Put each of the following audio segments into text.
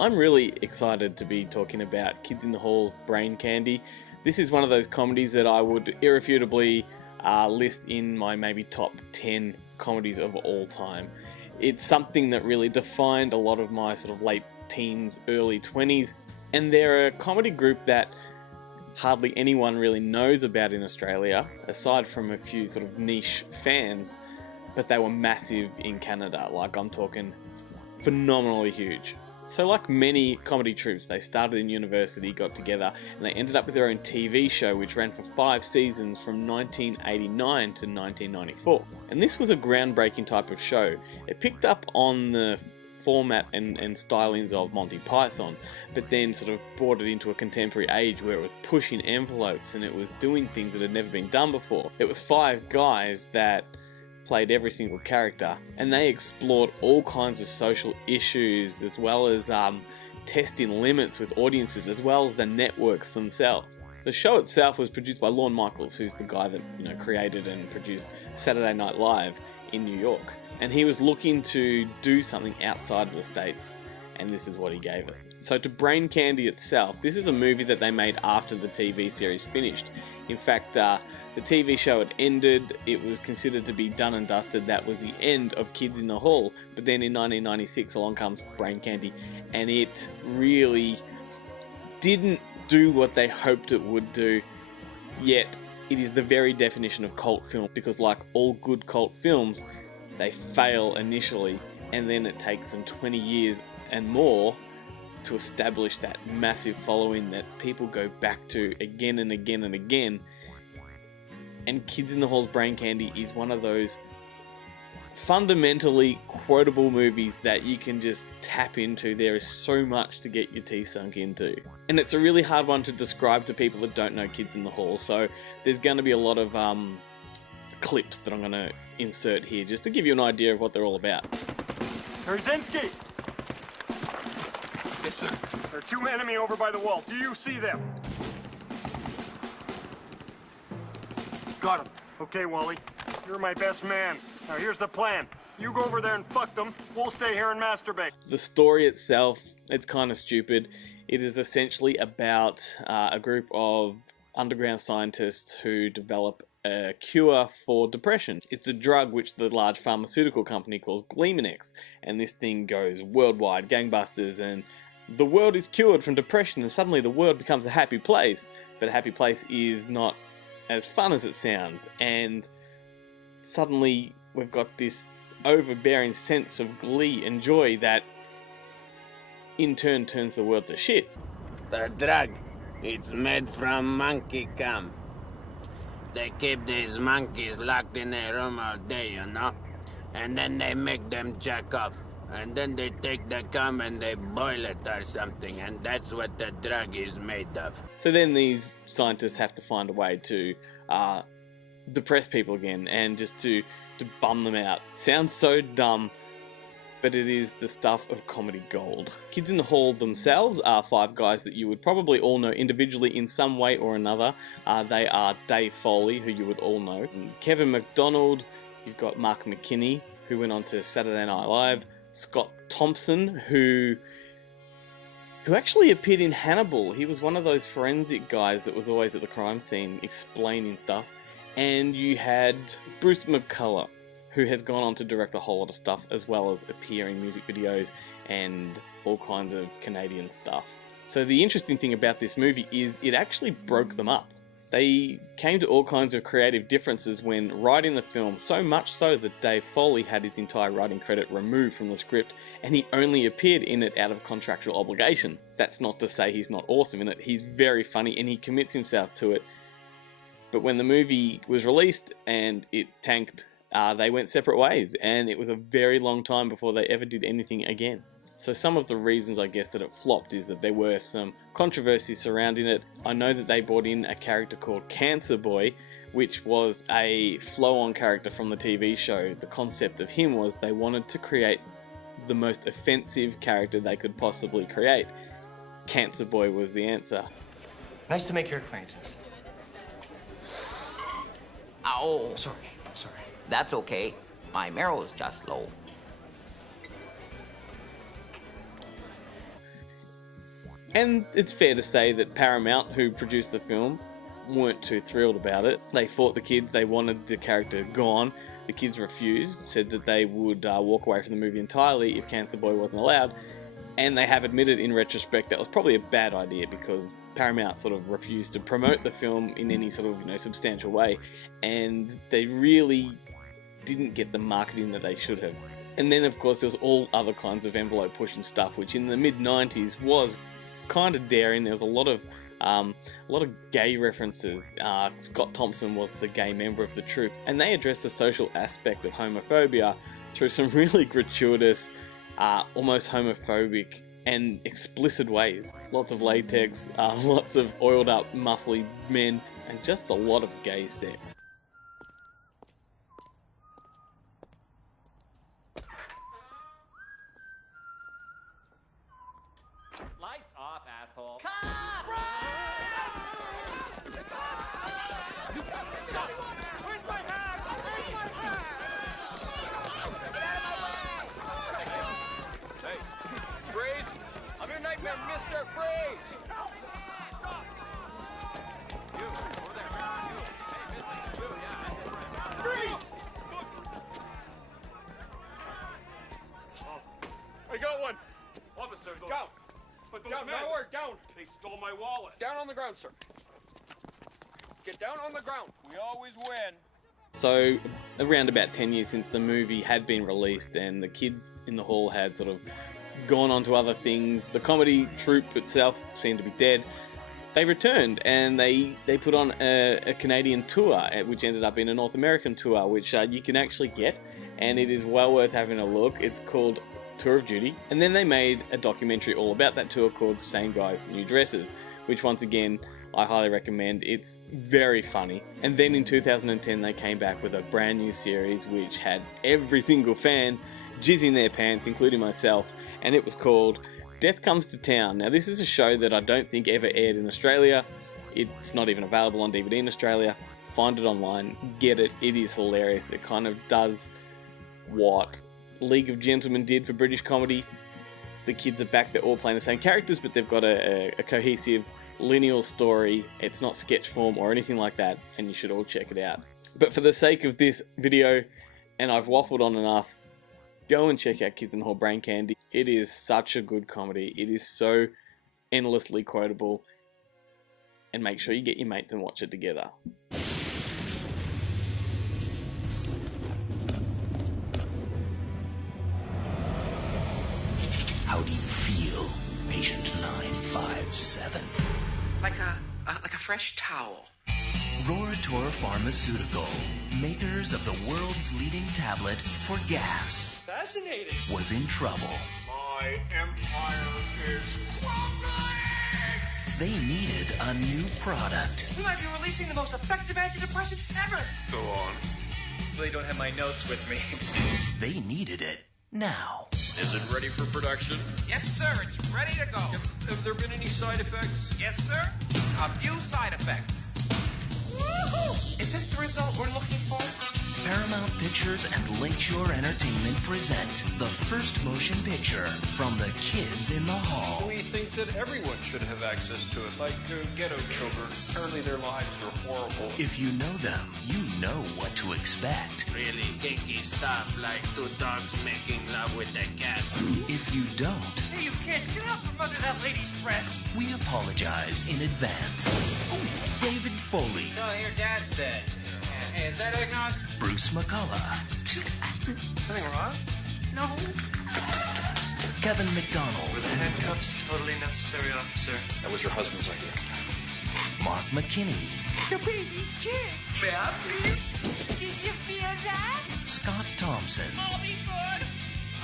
I'm really excited to be talking about Kids in the Hall's Brain Candy. This is one of those comedies that I would irrefutably list in my maybe top 10 comedies of all time. It's something that really defined a lot of my sort of late teens, early 20s, and they're a comedy group that hardly anyone really knows about in Australia, aside from a few sort of niche fans, but they were massive in Canada. Like, I'm talking phenomenally huge. So like many comedy troupes, they started in university, got together, and they ended up with their own TV show which ran for 5 seasons from 1989 to 1994. And this was a groundbreaking type of show. It picked up on the format and stylings of Monty Python, but then sort of brought it into a contemporary age where it was pushing envelopes and it was doing things that had never been done before. It was 5 guys that played every single character, and they explored all kinds of social issues as well as testing limits with audiences as well as the networks themselves. The show itself was produced by Lorne Michaels, who's the guy that created and produced Saturday Night Live in New York, and he was looking to do something outside of the States, and this is what he gave us. So to Brain Candy itself, this is a movie that they made after the TV series finished. In fact, the TV show had ended, it was considered to be done and dusted, that was the end of Kids in the Hall, but then in 1996 along comes Brain Candy, and it really didn't do what they hoped it would do, yet it is the very definition of cult film, because like all good cult films, they fail initially, and then it takes them 20 years and more to establish that massive following that people go back to again and again and again. And Kids in the Hall's Brain Candy is one of those fundamentally quotable movies that you can just tap into. There is so much to get your teeth sunk into. And it's a really hard one to describe to people that don't know Kids in the Hall, so there's going to be a lot of clips that I'm going to insert here just to give you an idea of what they're all about. Karzinski! Yes, sir. There are 2 enemy over by the wall. Do you see them? Got him. Okay, Wally. You're my best man. Now here's the plan. You go over there and fuck them. We'll stay here and masturbate. The story itself, it's kind of stupid. It is essentially about a group of underground scientists who develop a cure for depression. It's a drug which the large pharmaceutical company calls Gleaminex, and this thing goes worldwide, gangbusters, and the world is cured from depression, and suddenly the world becomes a happy place. But a happy place is not as fun as it sounds, and suddenly we've got this overbearing sense of glee and joy that in turn turns the world to shit. The drug, it's made from monkey cum. They keep these monkeys locked in a room all day, and then they make them jack off, and then they take the cum and they boil it or something, and that's what the drug is made of. So then these scientists have to find a way to depress people again, and just to bum them out. Sounds so dumb, but it is the stuff of comedy gold. Kids in the Hall themselves are 5 guys that you would probably all know individually in some way or another. They are Dave Foley, who you would all know, Kevin McDonald, you've got Mark McKinney, who went on to Saturday Night Live, Scott Thompson, who actually appeared in Hannibal. He was one of those forensic guys that was always at the crime scene explaining stuff. And you had Bruce McCullough, who has gone on to direct a whole lot of stuff as well as appear in music videos and all kinds of Canadian stuffs. So the interesting thing about this movie is it actually broke them up. They came to all kinds of creative differences when writing the film, so much so that Dave Foley had his entire writing credit removed from the script and he only appeared in it out of contractual obligation. That's not to say he's not awesome in it, he's very funny and he commits himself to it. But when the movie was released and it tanked, they went separate ways, and it was a very long time before they ever did anything again. So some of the reasons, I guess, that it flopped is that there were some controversy surrounding it. I know that they brought in a character called Cancer Boy, which was a flow-on character from the TV show. The concept of him was they wanted to create the most offensive character they could possibly create. Cancer Boy was the answer. Nice to make your acquaintance. Ow. Sorry. That's okay. My marrow's just low. And it's fair to say that Paramount, who produced the film, weren't too thrilled about it. They fought the kids, they wanted the character gone. The kids refused, said that they would walk away from the movie entirely if Cancer Boy wasn't allowed. And they have admitted in retrospect that was probably a bad idea because Paramount sort of refused to promote the film in any sort of, substantial way. And they really didn't get the marketing that they should have. And then of course there was all other kinds of envelope pushing stuff, which in the mid-90s was kind of daring. There was a lot of gay references. Scott Thompson was the gay member of the troupe, and they addressed the social aspect of homophobia through some really gratuitous, almost homophobic and explicit ways. Lots of latex, lots of oiled up muscly men, and just a lot of gay sex. Lights off, asshole. Where's my hat? Where's my hat? Hey, Freeze! I'm your nightmare, Mr. Freeze! You, over there. You. Hey, Mr. You, yeah. Freeze! I got one. Officer, Go! But those Down, men, nowhere, down! they stole my wallet. Down on the ground, sir. Get down on the ground. We always win. So around about 10 years since the movie had been released and the kids in the hall had sort of gone on to other things, the comedy troupe itself seemed to be dead. They returned and they put on a Canadian tour, which ended up being a North American tour, which you can actually get, and it is well worth having a look. It's called Tour of Duty. And then they made a documentary all about that tour called Same Guys, New Dresses, which once again I highly recommend. It's very funny. And then in 2010 they came back with a brand new series which had every single fan jizzing their pants, including myself, and it was called Death Comes to Town. Now this is a show that I don't think ever aired in Australia. It's not even available on DVD in Australia. Find it online, get it, it is hilarious. It kind of does what League of Gentlemen did for British comedy. The kids are back, they're all playing the same characters, but they've got a cohesive, lineal story. It's not sketch form or anything like that, and you should all check it out. But for the sake of this video, and I've waffled on enough, go and check out Kids in the Hall Brain Candy. It is such a good comedy. It is so endlessly quotable, and make sure you get your mates and watch it together. How do you feel, patient 957? Like a fresh towel. Rorator Pharmaceutical, makers of the world's leading tablet for gas, Fascinating. was in trouble. My empire is crumbling! They needed a new product. We might be releasing the most effective antidepressant ever. Go on. Really don't have my notes with me. They needed it now. Is it ready for production? Yes, sir. It's ready to go. Have there been any side effects? Yes, sir. A few side effects. Woohoo! Is this the result we're looking for? Paramount Pictures and Lakeshore Entertainment present the first motion picture from the Kids in the Hall. We think that everyone should have access to it, like ghetto children. Apparently their lives are horrible. If you know them, you know what to expect. Really kinky stuff like two dogs making love with a cat. If you don't, Hey, you kids, get out from under that lady's dress. we apologize in advance. David Foley, So your dad's dead. Hey, is that eggnog? Bruce McCullough, Something wrong? No. Kevin McDonald, Were the handcuffs totally necessary, officer? That was your husband's idea. Mark McKinney, The baby kid. Did you feel that? Scott Thompson, I'll be good.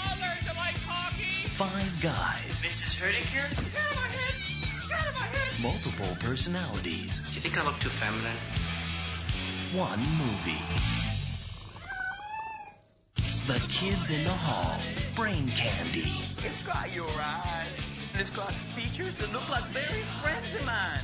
I'll learn to like hockey. Five Guys, Mrs. Hurdiker? Get out of my head. Get out of my head. multiple personalities, Do you think I look too feminine? one movie. The Kids in the Hall, Brain Candy. It's got your eyes. And it's got features that look like various friends of mine.